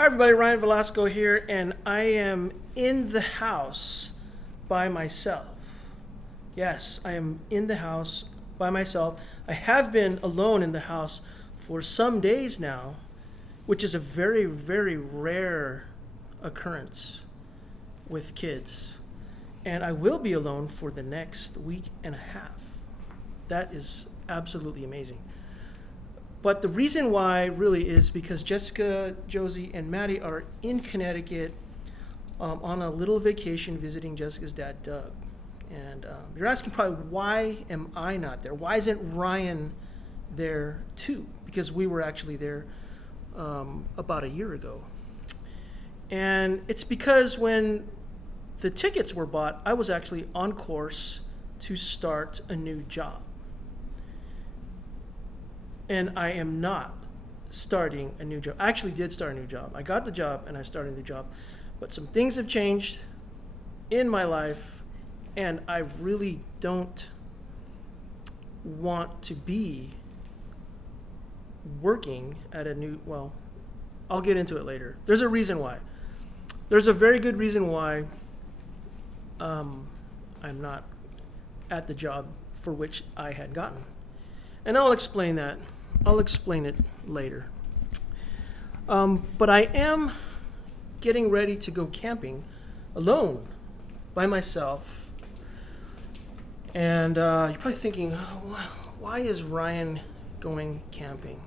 Hi, everybody. Ryan Velasco here, and I am in the house by myself. Yes, I am in the house by myself. I have been alone in the house for some days now, which is a very, very rare occurrence with kids. And I will be alone for the next week and a half. That is absolutely amazing. But the reason why really is because Jessica, Josie, and Maddie are in Connecticut on a little vacation visiting Jessica's dad, Doug. And you're asking probably, why am I not there? Why isn't Ryan there too? Because we were actually there about a year ago. And it's because when the tickets were bought, I was actually on course to start a new job. And I am not starting a new job. I actually did start a new job. I got the job and I started a new job. But some things have changed in my life, and I really don't want to be working at a new, well, I'll get into it later. There's a reason why. There's a very good reason why I'm not at the job for which I had gotten. And I'll explain that. I'll explain it later. But I am getting ready to go camping alone by myself. And you're probably thinking, why is Ryan going camping?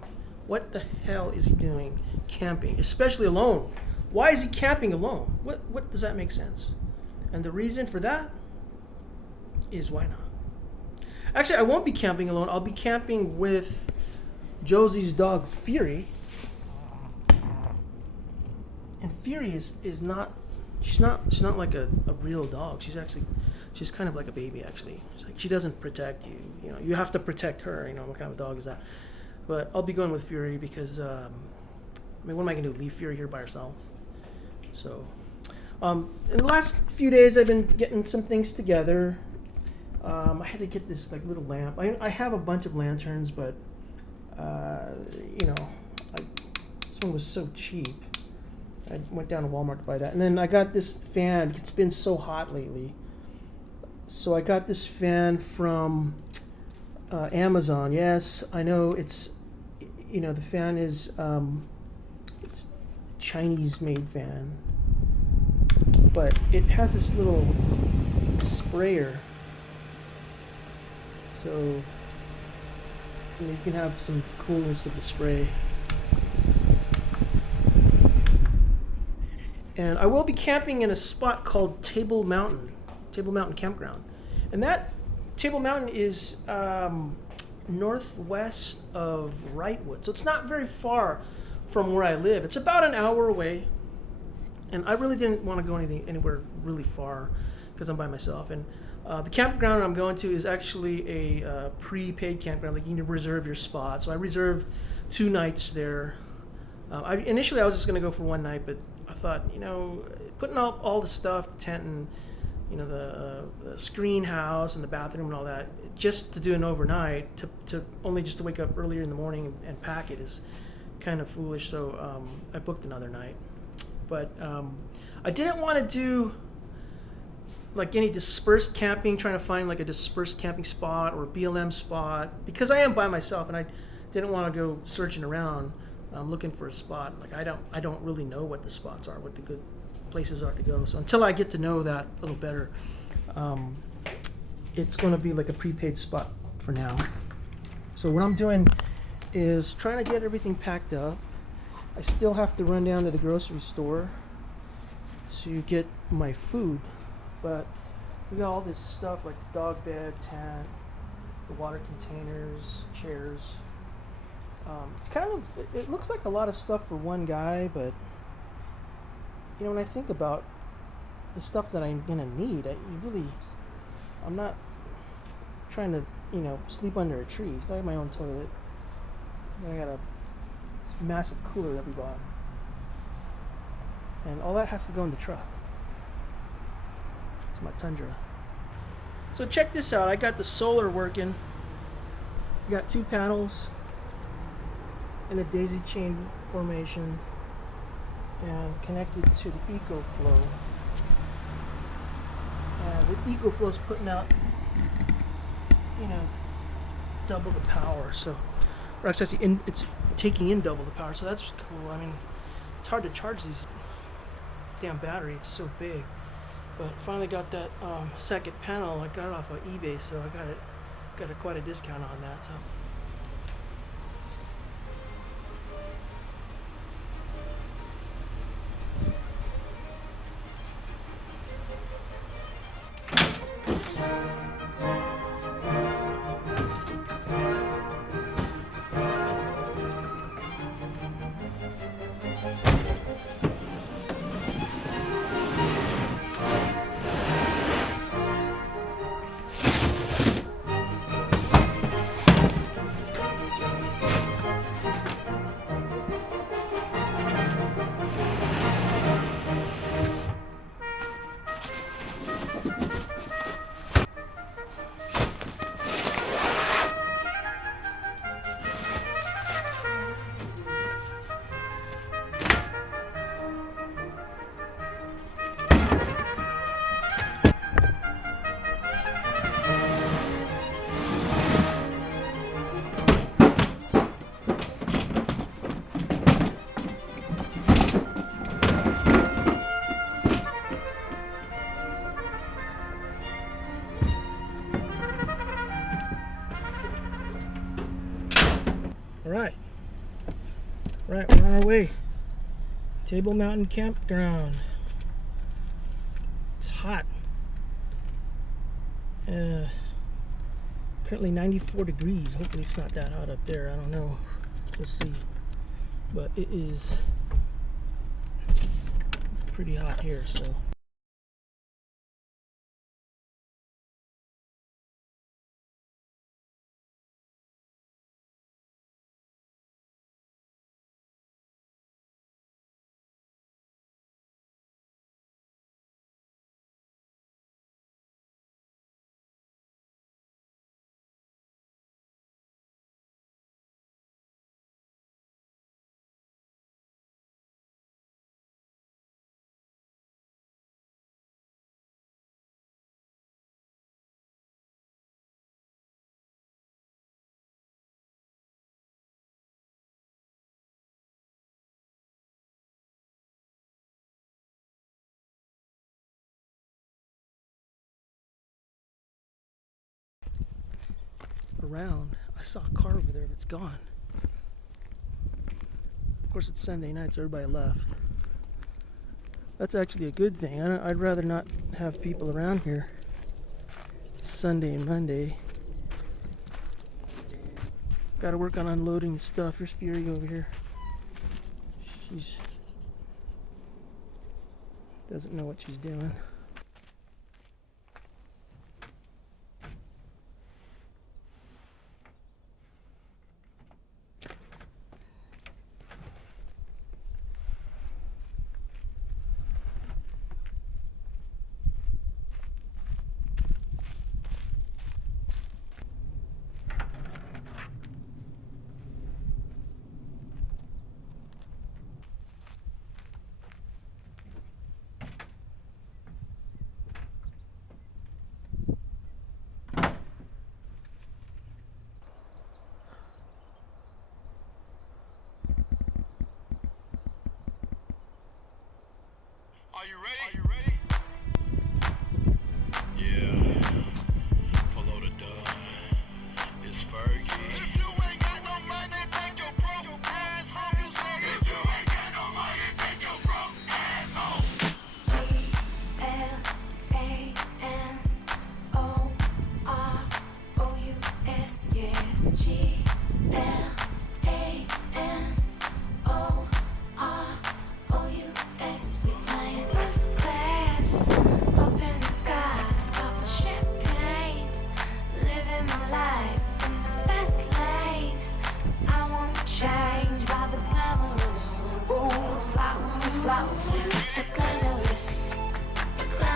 What the hell is he doing camping, especially alone? Why is he camping alone? What does that make sense? And the reason for that is why not? Actually, I won't be camping alone. I'll be camping with Josie's dog, Fury. And Fury is not, she's not like a real dog. She's kind of like a baby, actually. She doesn't protect you. You know, you have to protect her. You know, what kind of dog is that? But I'll be going with Fury because, what am I going to do? Leave Fury here by herself? So, in the last few days, I've been getting some things together. I had to get this little lamp. I have a bunch of lanterns, but this one was so cheap. I went down to Walmart to buy that, and then I got this fan. It's been so hot lately, so I got this fan from Amazon. Yes, I know it's the fan is it's a Chinese-made fan, but it has this little sprayer. So you can have some coolness of the spray. And I will be camping in a spot called Table Mountain Campground. And that Table Mountain is northwest of Wrightwood. So it's not very far from where I live. It's about an hour away. And I really didn't want to go anywhere really far because I'm by myself. And the campground I'm going to is actually a prepaid campground. Like, you need to reserve your spot. So I reserved 2 nights there. Initially I was just going to go for one night, but I thought, putting up all the stuff, the tent and the screen house and the bathroom and all that, just to do an overnight, to wake up earlier in the morning and pack it is kind of foolish. So I booked another night. But I didn't want to do any dispersed camping, trying to find a dispersed camping spot or a BLM spot, because I am by myself and I didn't want to go searching around looking for a spot. I don't really know what the spots are, what the good places are to go. So until I get to know that a little better, it's going to be like a prepaid spot for now. So what I'm doing is trying to get everything packed up. I still have to run down to the grocery store to get my food. But we got all this stuff like the dog bed, tent, the water containers, chairs. It looks like a lot of stuff for one guy, but when I think about the stuff that I'm gonna need, I'm not trying to sleep under a tree. So I have my own toilet. I got this massive cooler that we bought, and all that has to go in the truck. It's my Tundra. So check this out. I got the solar working. I got 2 panels in a daisy chain formation. and connected to the EcoFlow. And the EcoFlow is putting out, double the power. So, or it's actually it's taking in double the power. So that's cool. I mean, it's hard to charge these damn battery. It's so big. But finally got that second panel. I got it off of eBay, so I got quite a discount on that. So. Right, we're on our way. Table Mountain Campground. It's hot. Currently 94 degrees. Hopefully it's not that hot up there. I don't know. We'll see. But it is pretty hot here, so. Around, I saw a car over there, but it's gone. Of course, it's Sunday night, so everybody left. That's actually a good thing. I'd rather not have people around here Sunday and Monday. Got to work on unloading stuff. Here's Fury over here. She doesn't know what she's doing. Are you ready? Yeah. Polo the dub. It's Fergie. If you ain't got no money, take your broke ass home. You say if you ain't got no money, take your broke ass home. G-L-A-N-O-R-O-U-S, yeah. G-L-A-N-O-R-O-U-S. We flying first class, up in the sky, popping champagne, living my life in the fast lane. I won't change by the glamorous, ooh, flousy, the glamorous, by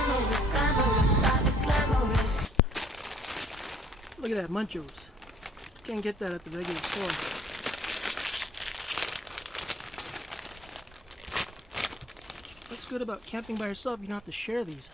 the glamorous. Look at that, Munchos. Can't get that at the regular store. What's good about camping by yourself? You don't have to share these.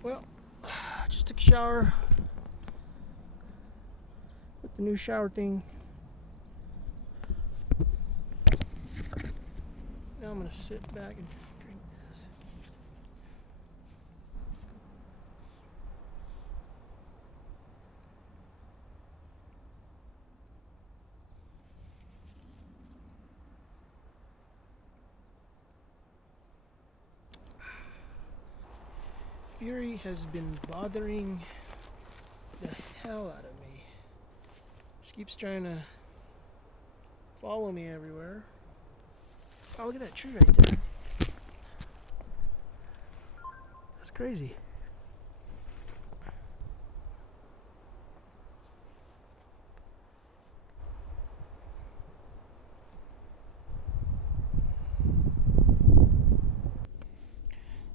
Well, I just took a shower with the new shower thing. Now I'm gonna sit back and drink this. Fury has been bothering the hell out of me. She keeps trying to follow me everywhere. Oh, look at that tree right there. That's crazy.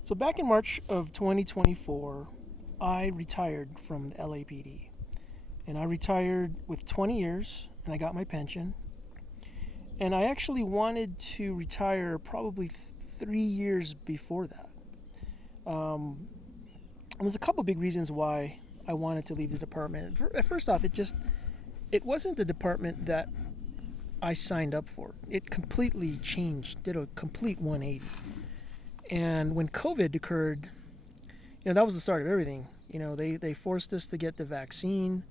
So back in March of 2024, I retired from the LAPD. And I retired with 20 years, and I got my pension. And I actually wanted to retire probably 3 years before that. And there's a couple big reasons why I wanted to leave the department. First off, it wasn't the department that I signed up for. It completely changed, did a complete 180. And when COVID occurred, that was the start of everything. They forced us to get the vaccine,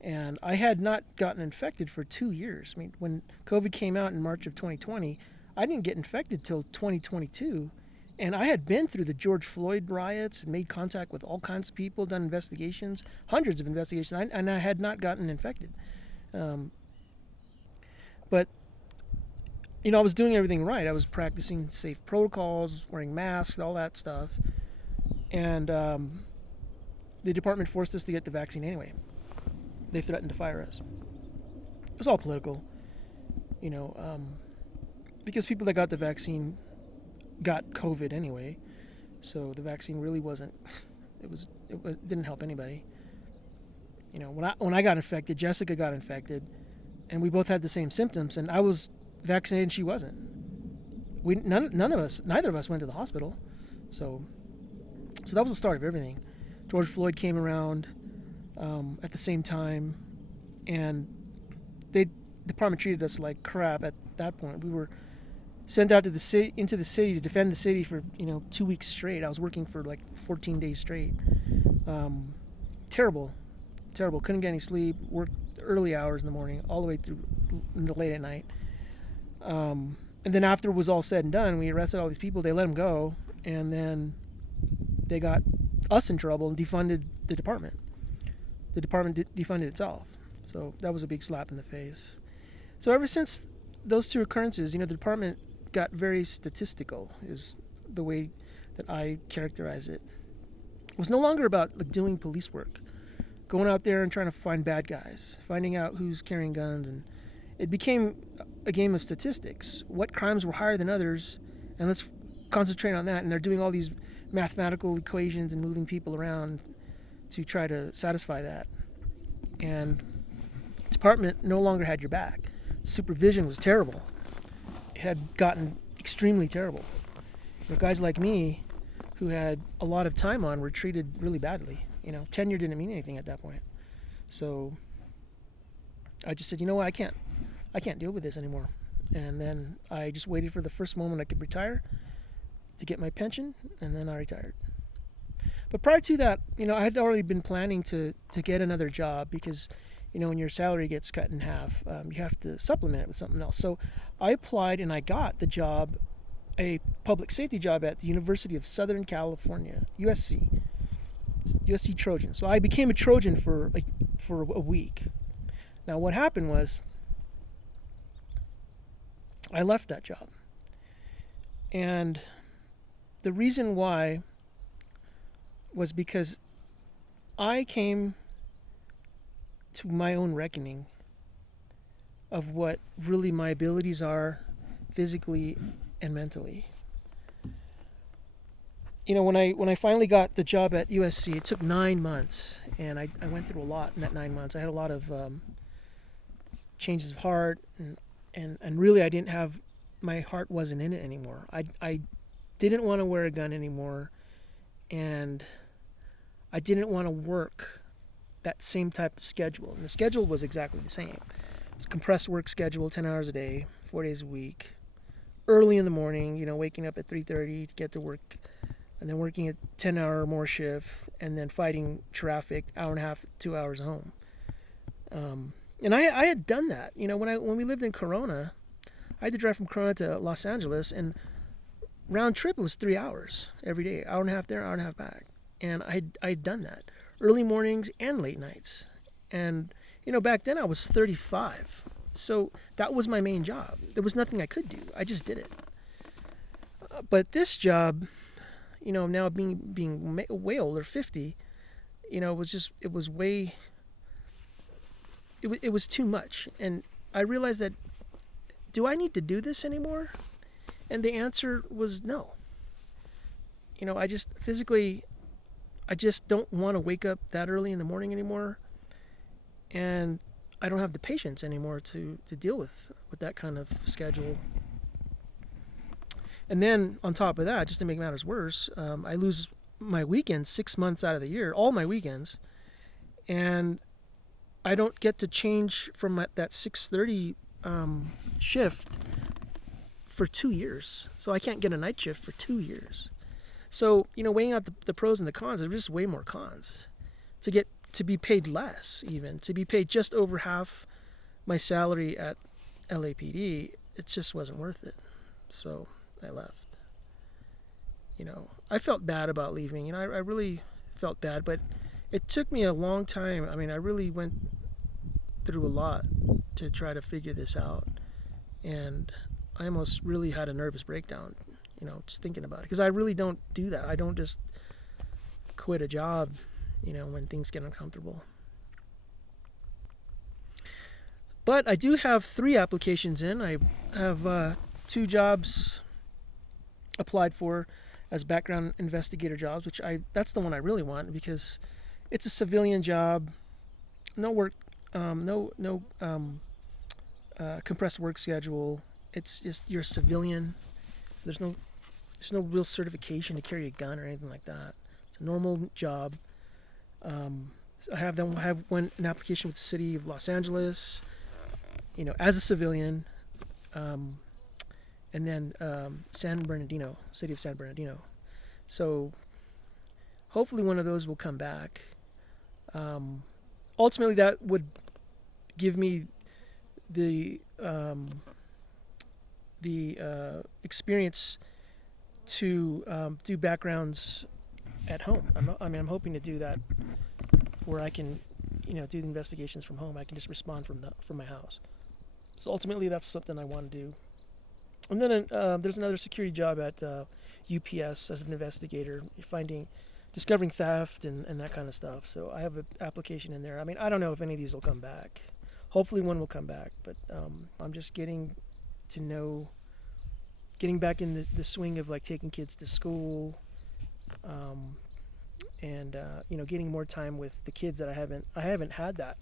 and I had not gotten infected for 2 years. I mean, when COVID came out in March of 2020, I didn't get infected till 2022, And I had been through the George Floyd riots and made contact with all kinds of people, done investigations, hundreds of investigations, and I had not gotten infected. But, I was doing everything right. I was practicing safe protocols, wearing masks, all that stuff. And the department forced us to get the vaccine anyway. They threatened to fire us. It was all political, because people that got the vaccine got COVID anyway. So the vaccine really wasn't. It didn't help anybody. When I got infected, Jessica got infected, and we both had the same symptoms. And I was vaccinated, and she wasn't. Neither of us went to the hospital. So that was the start of everything. George Floyd came around at the same time, and the department treated us like crap at that point. We were sent out to into the city to defend the city for 2 weeks straight. I was working for like 14 days straight. Terrible. Couldn't get any sleep. Worked early hours in the morning, all the way through late at night. And then after it was all said and done, we arrested all these people. They let them go, and then they got us in trouble and defunded the department. The department defunded itself. So that was a big slap in the face. So ever since those two occurrences, the department got very statistical, is the way that I characterize it. It was no longer about doing police work, going out there and trying to find bad guys, finding out who's carrying guns, and it became a game of statistics. What crimes were higher than others, and let's concentrate on that. And they're doing all these mathematical equations and moving people around to try to satisfy that. And the department no longer had your back. Supervision was terrible. It had gotten extremely terrible. Guys like me, who had a lot of time on, were treated really badly. Tenure didn't mean anything at that point. So I just said, what, I can't deal with this anymore. And then I just waited for the first moment I could retire to get my pension, and then I retired. But prior to that, I had already been planning to get another job because, when your salary gets cut in half, you have to supplement it with something else. So I applied and I got the job, a public safety job at the University of Southern California, USC Trojan. So I became a Trojan for a week. Now what happened was I left that job. And the reason why was because I came to my own reckoning of what really my abilities are physically and mentally. When I finally got the job at USC, it took 9 months, and I went through a lot in that 9 months. I had a lot of changes of heart, and really I didn't have, my heart wasn't in it anymore. I didn't want to wear a gun anymore, and I didn't want to work that same type of schedule. And the schedule was exactly the same. It was a compressed work schedule, 10 hours a day, 4 days a week, early in the morning, waking up at 3:30 to get to work, and then working a 10-hour or more shift, and then fighting traffic, hour and a half, 2 hours home. And I had done that. When we lived in Corona, I had to drive from Corona to Los Angeles, and round trip it was 3 hours every day, hour and a half there, hour and a half back. And I had done that, early mornings and late nights. And back then I was 35, so that was my main job. There was nothing I could do. I just did it. But this job, now being way older, 50, it was too much. And I realized that, do I need to do this anymore? And the answer was no. I just physically, I just don't want to wake up that early in the morning anymore. And I don't have the patience anymore to deal with that kind of schedule. And then on top of that, just to make matters worse, I lose my weekends 6 months out of the year, all my weekends. And I don't get to change from that 6:30 shift for 2 years. So I can't get a night shift for 2 years. So, weighing out the pros and the cons, there's just way more cons. To be paid less, even. To be paid just over half my salary at LAPD, it just wasn't worth it. So I left. I felt bad about leaving. I really felt bad, but it took me a long time. I mean, I really went through a lot to try to figure this out, and I almost really had a nervous breakdown, just thinking about it, because I really don't do that. I don't just quit a job, when things get uncomfortable. But I do have 3 applications in. I have 2 jobs applied for as background investigator jobs, which that's the one I really want, because it's a civilian job, no work, no compressed work schedule. It's just you're a civilian, so there's no real certification to carry a gun or anything like that. It's a normal job. So I have an application with the city of Los Angeles, as a civilian, and then city of San Bernardino. So hopefully one of those will come back. Ultimately, that would give me the experience to do backgrounds at home. I'm hoping to do that where I can, do the investigations from home. I can just respond from my house. So ultimately, that's something I want to do. And then there's another security job at UPS as an investigator, discovering theft and that kind of stuff. So I have an application in there. I mean, I don't know if any of these will come back. Hopefully one will come back, but I'm just getting back in the swing of like taking kids to school, and getting more time with the kids that I haven't had that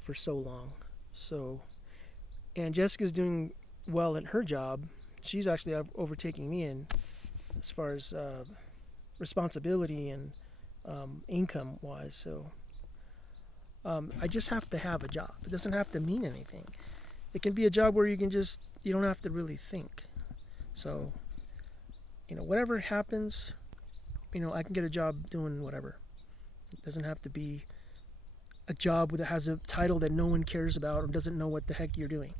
for so long. So, and Jessica's doing well in her job. She's actually overtaking me in as far as responsibility and income wise. So I just have to have a job. It doesn't have to mean anything. It can be a job where you don't have to really think. So, whatever happens, I can get a job doing whatever. It doesn't have to be a job that has a title that no one cares about or doesn't know what the heck you're doing.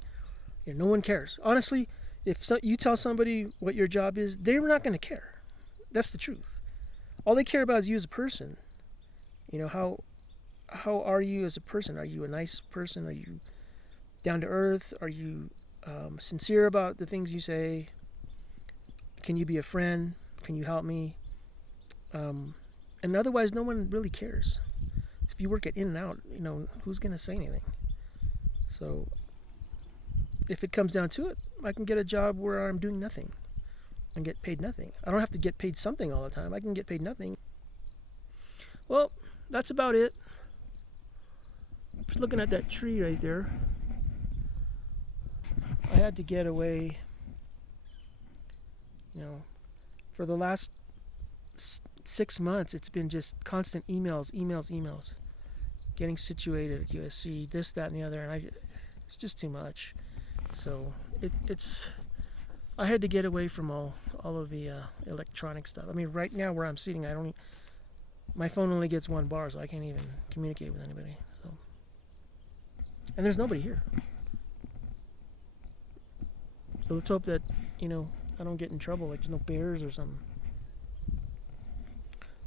No one cares. Honestly, if you tell somebody what your job is, they're not going to care. That's the truth. All they care about is you as a person. How are you as a person? Are you a nice person? Are you down to earth? Are you sincere about the things you say? Can you be a friend? Can you help me? And otherwise, no one really cares. If you work at In-N-Out, who's going to say anything? So if it comes down to it, I can get a job where I'm doing nothing and get paid nothing. I don't have to get paid something all the time. I can get paid nothing. Well, that's about it. Just looking at that tree right there. I had to get away, for the last 6 months, it's been just constant emails, getting situated at USC, this, that, and the other, and it's just too much. So I had to get away from all of the electronic stuff. I mean, right now where I'm sitting, my phone only gets 1 bar, so I can't even communicate with anybody. So, and there's nobody here. So let's hope that I don't get in trouble, like there's no bears or something.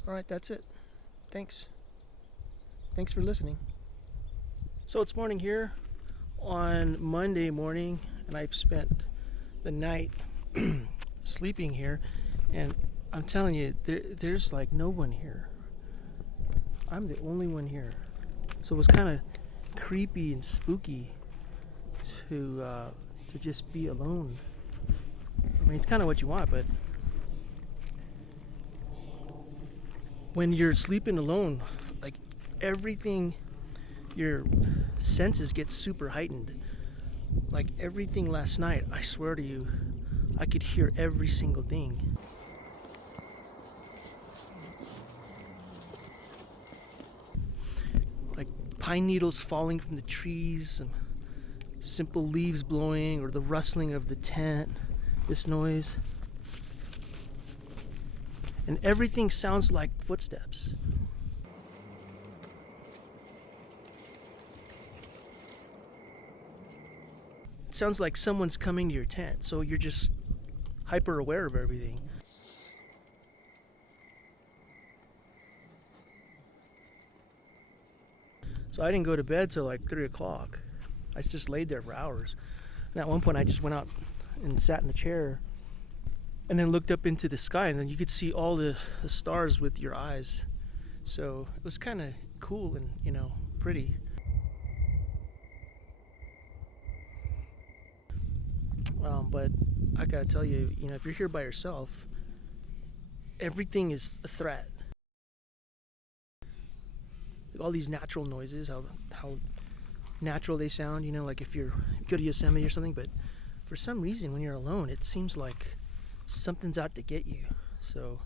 All right, that's it. Thanks for listening. So it's morning here on Monday morning, and I've spent the night sleeping here, and I'm telling you, there's like no one here. I'm the only one here. So it was kind of creepy and spooky to just be alone. I mean, it's kind of what you want, but when you're sleeping alone, like everything, your senses get super heightened. Like everything last night, I swear to you, I could hear every single thing. Like pine needles falling from the trees, some simple leaves blowing, or the rustling of the tent, this noise. And everything sounds like footsteps. It sounds like someone's coming to your tent, so you're just hyper aware of everything. So I didn't go to bed till like 3 o'clock. I just laid there for hours. And at one point I just went out and sat in the chair and then looked up into the sky, and then you could see all the stars with your eyes. So it was kind of cool and, you know, pretty. But I gotta tell you, you know, if you're here by yourself, everything is a threat. Like all these natural noises, how natural they sound, you know, like if you go to Yosemite or something. But for some reason, when you're alone, it seems like something's out to get you. So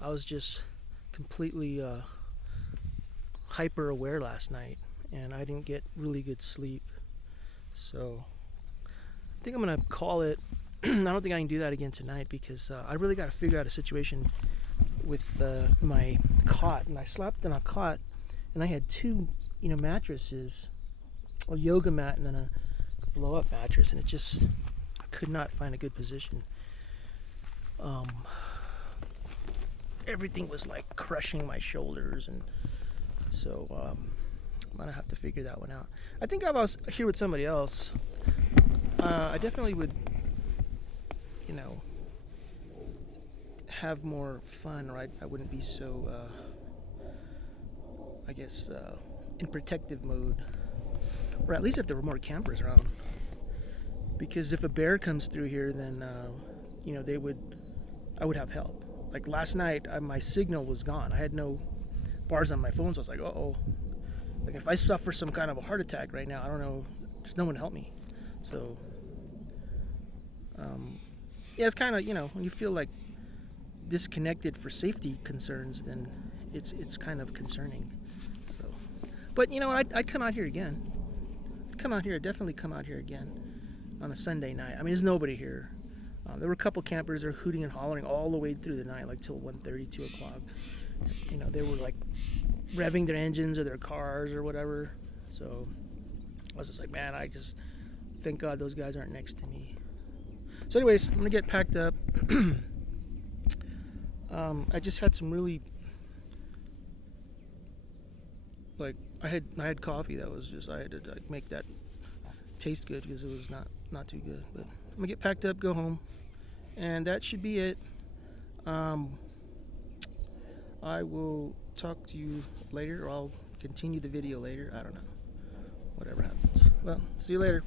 I was just completely hyper aware last night, and I didn't get really good sleep. So I think I'm gonna call it. I don't think I can do that again tonight, because I really got to figure out a situation with my cot. And I slept in a cot, and I had two, you know, mattresses, a yoga mat and then a blow-up mattress, and I could not find a good position. Everything was like crushing my shoulders, and so I'm gonna have to figure that one out. I think if I was here with somebody else, I definitely would, you know, have more fun, right? I wouldn't be so, I guess, in protective mode, or at least if there were more campers around. Because if a bear comes through here, then you know, I would have help. Like last night, my signal was gone. I had no bars on my phone, so I was like, uh-oh. Like if I suffer some kind of a heart attack right now, I don't know, there's no one to help me. So, yeah, it's kind of, you know, when you feel like disconnected for safety concerns, then it's kind of concerning. So, but you know, I'd come out here again. Definitely come out here again on a Sunday night. I mean, there's nobody here. There were a couple campers that were hooting and hollering all the way through the night, like till 1:30, 2 o'clock. You know, they were like revving their engines or their cars or whatever. So I was just like, man, I just thank God those guys aren't next to me. So anyways, I'm gonna get packed up. I just had some really, like, I had coffee that was just, I had to like make that taste good, because it was not too good. But I'm gonna get packed up, go home, and that should be it. I will talk to you later, or I'll continue the video later. I don't know. Whatever happens. Well, see you later.